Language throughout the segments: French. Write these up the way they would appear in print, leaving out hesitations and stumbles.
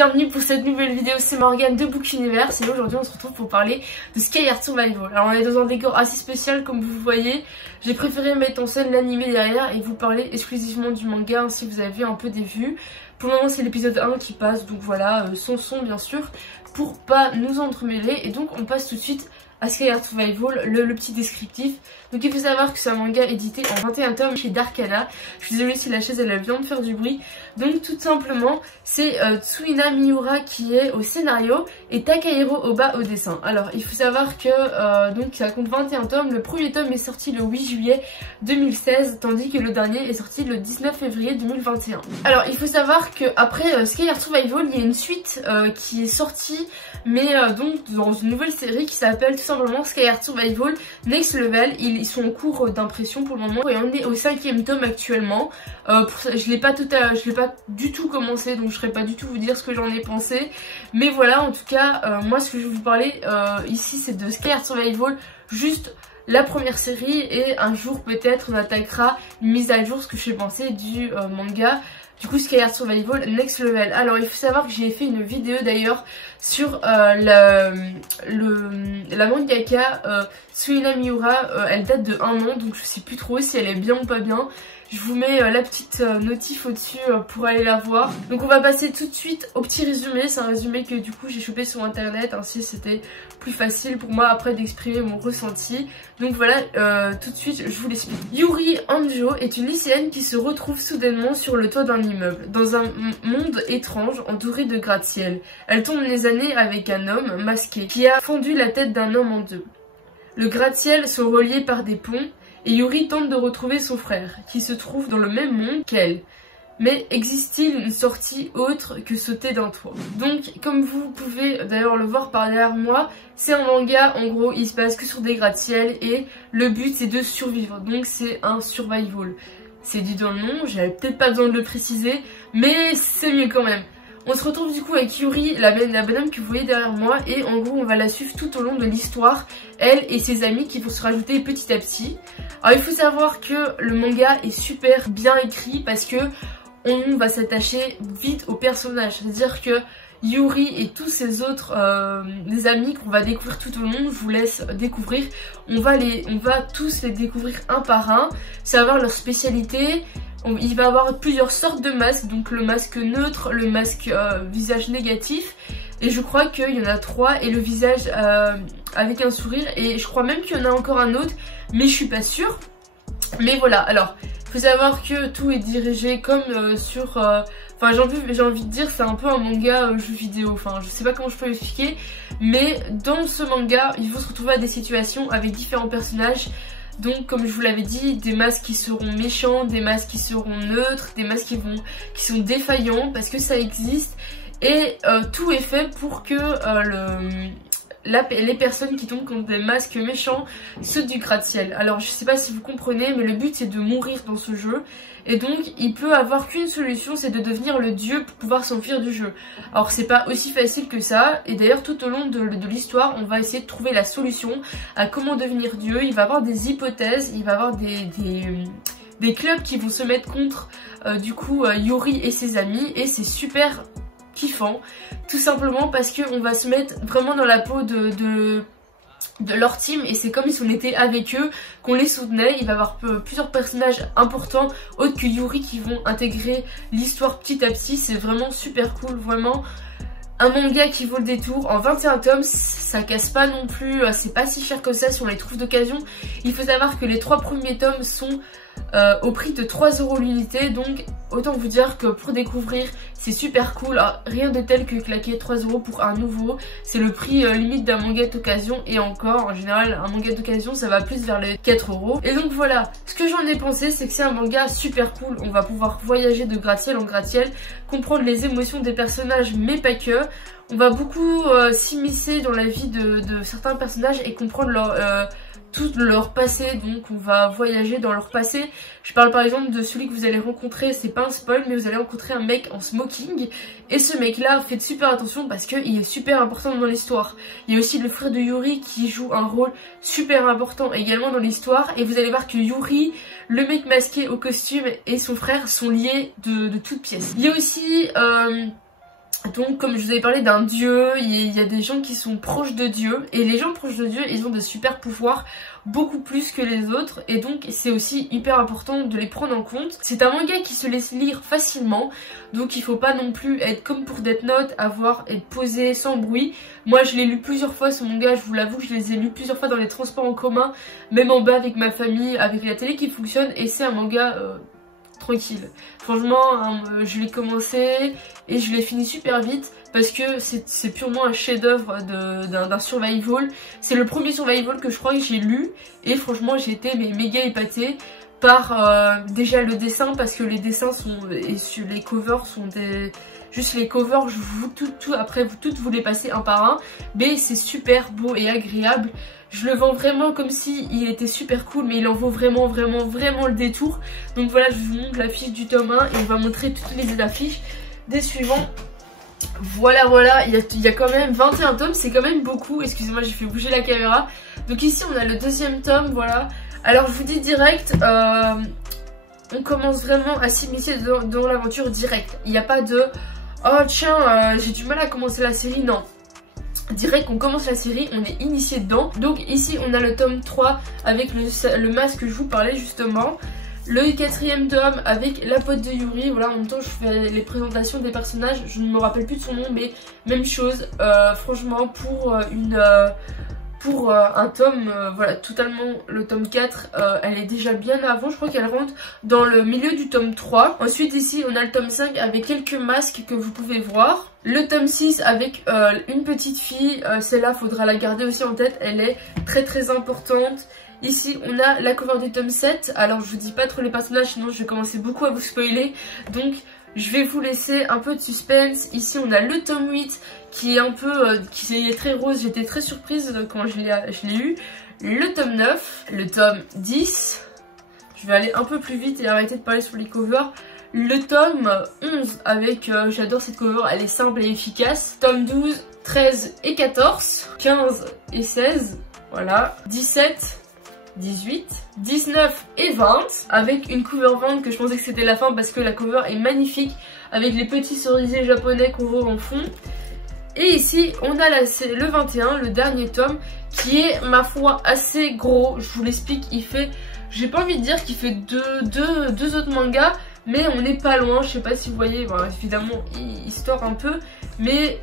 bienvenue pour cette nouvelle vidéo, c'est Morgane de Book Universe et aujourd'hui on se retrouve pour parler de Sky Heart Survival. Alors on est dans un décor assez spécial comme vous voyez, j'ai préféré mettre en scène l'animé derrière et vous parler exclusivement du manga ainsi vous avez vu un peu des vues. Pour le moment c'est l'épisode 1 qui passe donc voilà, sans son bien sûr, pour pas nous entremêler et donc on passe tout de suite à Sky Heart Survival, le petit descriptif. Donc il faut savoir que c'est un manga édité en 21 tomes chez Darkana. Je suis désolée si la chaise elle vient de faire du bruit. Donc tout simplement c'est Tsuina Miura qui est au scénario et Takahiro Oba au dessin. Alors il faut savoir que donc ça compte 21 tomes. Le premier tome est sorti le 8 juillet 2016 tandis que le dernier est sorti le 19 février 2021. Alors il faut savoir que après Sky Heart Survival il y a une suite qui est sortie mais donc dans une nouvelle série qui s'appelle tout simplement Sky Heart Survival Next Level. Ils sont en cours d'impression pour le moment et on est au 5e tome actuellement. Je l'ai pas du tout commencé donc je ne saurais pas du tout vous dire ce que j'en ai pensé, mais voilà en tout cas moi ce que je vais vous parler ici c'est de Sky Heart Survival, juste la première série, et un jour peut-être on attaquera une mise à jour ce que je pensais du manga. Du coup Sky Heart Survival Next Level. Alors il faut savoir que j'ai fait une vidéo d'ailleurs sur la mangaka Tsuina Miura. Elle date de 1 an donc je sais plus trop si elle est bien ou pas bien. Je vous mets la petite notif au-dessus pour aller la voir. Donc on va passer tout de suite au petit résumé. C'est un résumé que du coup j'ai chopé sur internet. Ainsi c'était plus facile pour moi après d'exprimer mon ressenti. Donc voilà, tout de suite je vous l'explique. Yuri Anjo est une lycéenne qui se retrouve soudainement sur le toit d'un immeuble, dans un monde étrange entouré de gratte-ciel. Elle tombe les années avec un homme masqué qui a fendu la tête d'un homme en deux. Le gratte-ciel sont reliés par des ponts et Yuri tente de retrouver son frère, qui se trouve dans le même monde qu'elle. Mais existe-t-il une sortie autre que sauter d'un toit? Donc, comme vous pouvez d'ailleurs le voir par derrière moi, c'est un manga, en gros, il se base que sur des gratte-ciel et le but c'est de survivre. Donc c'est un survival. C'est dit dans le nom, j'avais peut-être pas besoin de le préciser, mais c'est mieux quand même. On se retrouve du coup avec Yuri, la bonhomme que vous voyez derrière moi, et en gros on va la suivre tout au long de l'histoire, elle et ses amis qui vont se rajouter petit à petit. Alors il faut savoir que le manga est super bien écrit parce que on va s'attacher vite aux personnages, c'est-à-dire que Yuri et tous ses autres des amis qu'on va découvrir tout au long, je vous laisse découvrir, on va tous les découvrir un par un, savoir leur spécialité. Il va y avoir plusieurs sortes de masques, donc le masque neutre, le masque visage négatif, et je crois qu'il y en a 3, et le visage avec un sourire, et je crois même qu'il y en a encore un autre, mais je suis pas sûre. Mais voilà, alors, il faut savoir que tout est dirigé comme sur... Enfin j'ai envie de dire c'est un peu un manga jeu vidéo, enfin je sais pas comment je peux l'expliquer, mais dans ce manga il faut se retrouver à des situations avec différents personnages. Donc comme je vous l'avais dit, des masques qui seront méchants, des masques qui seront neutres, des masques qui sont défaillants parce que ça existe, et tout est fait pour que les personnes qui tombent contre des masques méchants sautent du gratte-ciel. Alors je sais pas si vous comprenez, mais le but c'est de mourir dans ce jeu, et donc il peut avoir qu'une solution, c'est de devenir le dieu pour pouvoir s'enfuir du jeu. Alors c'est pas aussi facile que ça, et d'ailleurs tout au long de l'histoire on va essayer de trouver la solution à comment devenir dieu. Il va y avoir des hypothèses, il va y avoir des clubs qui vont se mettre contre du coup Yuri et ses amis, et c'est super kiffant, tout simplement parce qu'on va se mettre vraiment dans la peau de leur team, et c'est comme si on était avec eux, qu'on les soutenait. Il va y avoir plusieurs personnages importants autres que Yuri qui vont intégrer l'histoire petit à petit. C'est vraiment super cool, vraiment un manga qui vaut le détour. En 21 tomes, ça casse pas non plus, c'est pas si cher que ça si on les trouve d'occasion. Il faut savoir que les 3 premiers tomes sont au prix de 3 € l'unité, donc autant vous dire que pour découvrir c'est super cool. Alors, rien de tel que claquer 3 € pour un nouveau, c'est le prix limite d'un manga d'occasion, et encore en général un manga d'occasion ça va plus vers les 4 €. Et donc voilà, ce que j'en ai pensé c'est que c'est un manga super cool, on va pouvoir voyager de gratte-ciel en gratte-ciel, comprendre les émotions des personnages mais pas que. On va beaucoup s'immiscer dans la vie de certains personnages et comprendre tout leur passé, donc on va voyager dans leur passé. Je parle par exemple de celui que vous allez rencontrer, c'est pas un spoil, mais vous allez rencontrer un mec en smoking, et ce mec là, faites super attention parce qu'il est super important dans l'histoire. Il y a aussi le frère de Yuri qui joue un rôle super important également dans l'histoire, et vous allez voir que Yuri, le mec masqué au costume, et son frère sont liés de toutes pièces. Il y a aussi Donc comme je vous avais parlé d'un dieu, il y a des gens qui sont proches de Dieu. Et les gens proches de Dieu, ils ont de super pouvoirs, beaucoup plus que les autres. Et donc c'est aussi hyper important de les prendre en compte. C'est un manga qui se laisse lire facilement. Donc il faut pas non plus être comme pour Death Note, être posé sans bruit. Moi je l'ai lu plusieurs fois ce manga, je vous l'avoue, je les ai lus plusieurs fois dans les transports en commun. Même en bas avec ma famille, avec la télé qui fonctionne. Et c'est un manga... tranquille. Franchement, je l'ai commencé et je l'ai fini super vite parce que c'est purement un chef-d'œuvre d'un survival. C'est le premier survival que je crois que j'ai lu et franchement j'ai été méga épatée par déjà le dessin parce que les dessins sont et sur les covers sont des... Juste les covers, je vous après vous toutes vous les passez un par un, mais c'est super beau et agréable. Je le vends vraiment comme si il était super cool, mais il en vaut vraiment le détour. Donc voilà, je vous montre l'affiche du tome 1 et on va montrer toutes les affiches des suivants. Voilà, il y a quand même 21 tomes, c'est quand même beaucoup. Excusez-moi, j'ai fait bouger la caméra. Donc ici on a le deuxième tome, voilà. Alors je vous dis direct, on commence vraiment à s'immiscer dans l'aventure direct. Il n'y a pas de « Oh tiens, j'ai du mal à commencer la série », non. Direct qu'on commence la série, on est initié dedans. Donc ici on a le tome 3 avec le masque que je vous parlais justement. Le 4e tome avec la pote de Yuri. Voilà, en même temps je fais les présentations des personnages. Je ne me rappelle plus de son nom, mais même chose. Franchement pour un tome, voilà, totalement le tome 4, elle est déjà bien avant, je crois qu'elle rentre dans le milieu du tome 3. Ensuite ici on a le tome 5 avec quelques masques que vous pouvez voir. Le tome 6 avec une petite fille, celle-là faudra la garder aussi en tête, elle est très importante. Ici on a la cover du tome 7, alors je vous dis pas trop les personnages sinon je vais commencer beaucoup à vous spoiler, donc je vais vous laisser un peu de suspense. Ici on a le tome 8 qui est un peu, qui est très rose, j'étais très surprise quand je l'ai eu. Le tome 9, le tome 10, je vais aller un peu plus vite et arrêter de parler sur les covers. Le tome 11 avec, j'adore cette cover, elle est simple et efficace. Tome 12, 13 et 14, 15 et 16, voilà, 17, 18, 19 et 20 avec une cover 20 que je pensais que c'était la fin parce que la cover est magnifique avec les petits cerisiers japonais qu'on voit en fond. Et ici on a le 21, le dernier tome qui est ma foi assez gros, je vous l'explique, il fait, j'ai pas envie de dire qu'il fait deux autres mangas, mais on n'est pas loin, je sais pas si vous voyez, bon, évidemment il store un peu, mais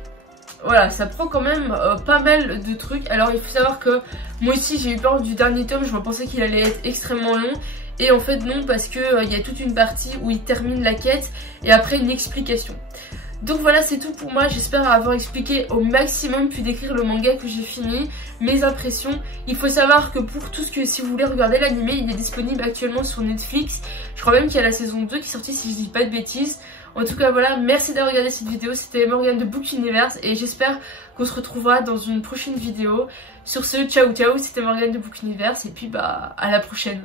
voilà, ça prend quand même pas mal de trucs. Alors il faut savoir que moi aussi j'ai eu peur du dernier tome, je pensais qu'il allait être extrêmement long. Et en fait non, parce que il y a toute une partie où il termine la quête et après une explication. Donc voilà, c'est tout pour moi, j'espère avoir expliqué au maximum puis décrire le manga que j'ai fini, mes impressions. Il faut savoir que pour tout ce que, si vous voulez regarder l'anime, il est disponible actuellement sur Netflix. Je crois même qu'il y a la saison 2 qui est sortie si je dis pas de bêtises. En tout cas voilà, merci d'avoir regardé cette vidéo, c'était Morgane de Book Universe et j'espère qu'on se retrouvera dans une prochaine vidéo. Sur ce, ciao, c'était Morgane de Book Universe et puis bah à la prochaine.